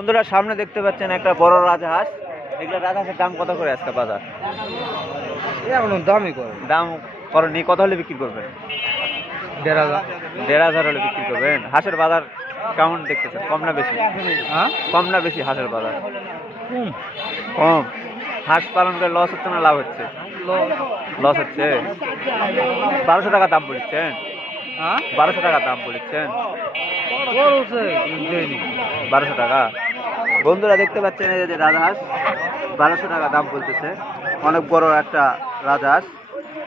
বন্ধুরা সামনে দেখতে পাচ্ছেন একটা বড় রাজহাঁস। এগুলো রাজহাঁসের দাম কত করে আজকে বাজার? এখন দামই করে দাম করেনি, কত হলে বিক্রি করবেন? 1,500। 1,500 হলে বিক্রি করবেন। হাঁসের বাজার কেমন দেখতেছেন, কম না বেশি? হ্যাঁ, কম না বেশি হাঁসের বাজার? কম। কম। হাঁস পালন করে লস হচ্ছে না লাভ হচ্ছে? লস হচ্ছে। 1200 টাকা দাম বলছেন? হ্যাঁ, 1200 টাকা দাম বলছেন? 1200 টাকা। বন্ধুরা দেখতে পাচ্ছেন এই যে রাজহাঁস 1200 টাকা দাম বলতেছে। অনেক বড় একটা রাজহাঁস।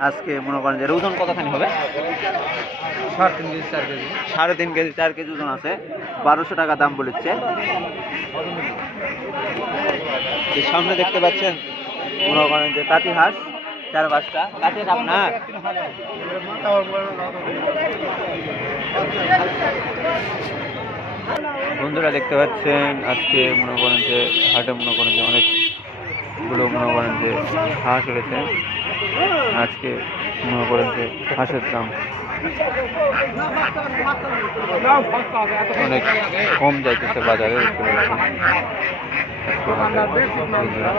আজকে মনে করেন যে ওজন কতখানি হবে? 3.5 কেজি 4 কেজি। 3.5 কেজি 4 কেজি ওজন আছে। 1200 টাকা দাম বলেছে। এই সামনে দেখতে পাচ্ছেন মনে করেন যে তাঁতি হাঁস 4-5টা। তাঁতি আপনার? বন্ধুরা দেখতে পাচ্ছেন আজকে মনে করেন যে হাটে মনে করেন যে অনেকগুলো মনে করেন যে হাঁস রয়েছে। আজকে মনে করেন যে হাঁসের দাম অনেক কম যাইতেছে বাজারে। দেখতে পাচ্ছেন বন্ধুরা।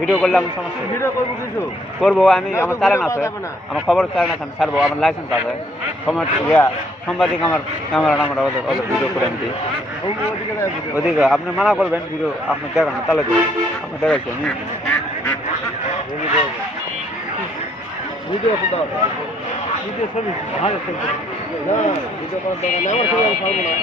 ভিডিও করলে আমি সমস্যা করবো। আমি আমার চ্যানেল আছে, আমার খবর চ্যানেল আছে, আমি ছাড়বো। আমার লাইসেন্স আছে। সাংবাদিক আমার ক্যামেরা নাম্বার ওদের ভিডিও করে আমি দিই। ওদিকে আপনি মানা করবেন ভিডিও আপনি দেখান, তাহলে আপনি দেখাচ্ছি আমি ভিডিও ছবি ভালো ছবি না, ভিডিও করার দরকার নেই। আমার ছবি আমি ছাড়বো না।